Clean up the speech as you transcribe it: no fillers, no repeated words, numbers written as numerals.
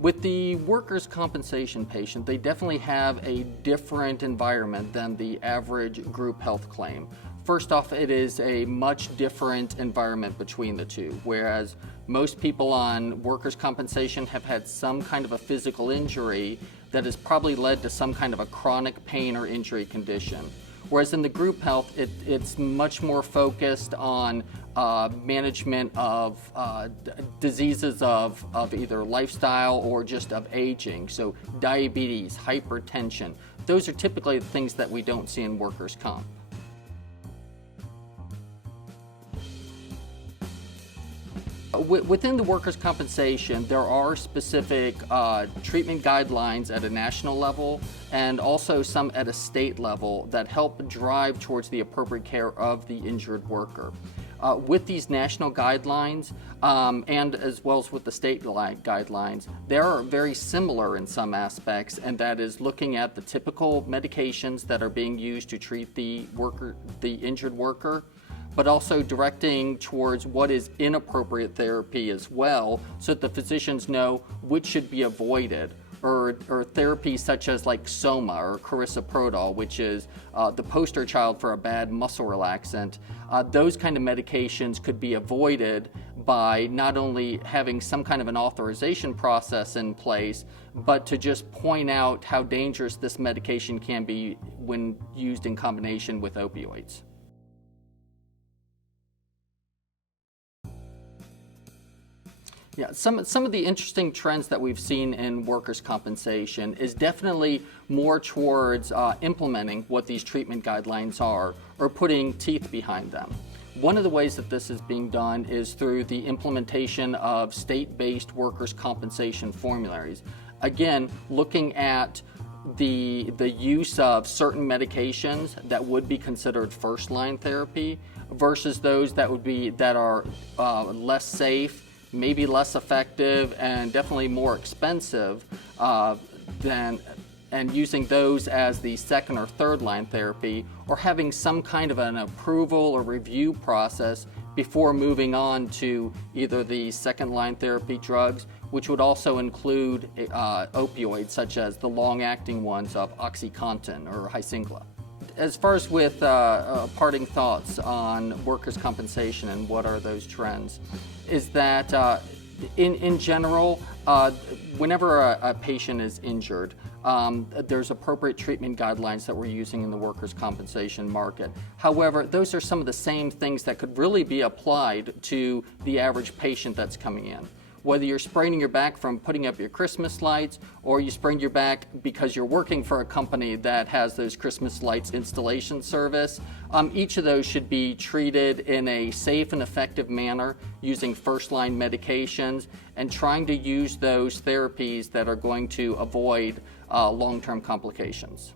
With the workers' compensation patient, they definitely have a different environment than the average group health claim. First off, it is a much different environment between the two, whereas most people on workers' compensation have had some kind of a physical injury that has probably led to some kind of a chronic pain or injury condition. Whereas in the group health, it's much more focused on management of diseases of either lifestyle or just of aging. So diabetes, hypertension, those are typically the things that we don't see in workers' comp. Within the workers' compensation, there are specific treatment guidelines at a national level and also some at a state level that help drive towards the appropriate care of the injured worker. With these national guidelines and as well as with the state guidelines, they are very similar in some aspects, and that is looking at the typical medications that are being used to treat the injured worker, but also directing towards what is inappropriate therapy as well, so that the physicians know which should be avoided, or therapies such as like soma or carisoprodol, which is the poster child for a bad muscle relaxant. Those kind of medications could be avoided by not only having some kind of an authorization process in place, but to just point out how dangerous this medication can be when used in combination with opioids. Yeah, some of the interesting trends that we've seen in workers' compensation is definitely more towards implementing what these treatment guidelines are, or putting teeth behind them. One of the ways that this is being done is through the implementation of state-based workers' compensation formularies. Again, looking at the use of certain medications that would be considered first-line therapy versus those that are less safe, maybe less effective, and definitely more expensive and using those as the second or third line therapy, or having some kind of an approval or review process before moving on to either the second line therapy drugs, which would also include opioids such as the long-acting ones of OxyContin or Hycingla. As far as with parting thoughts on workers' compensation and what are those trends, is that in general, whenever a patient is injured, there's appropriate treatment guidelines that we're using in the workers' compensation market. However, those are some of the same things that could really be applied to the average patient that's coming in. Whether you're spraining your back from putting up your Christmas lights, or you sprained your back because you're working for a company that has those Christmas lights installation service, each of those should be treated in a safe and effective manner using first-line medications and trying to use those therapies that are going to avoid long-term complications.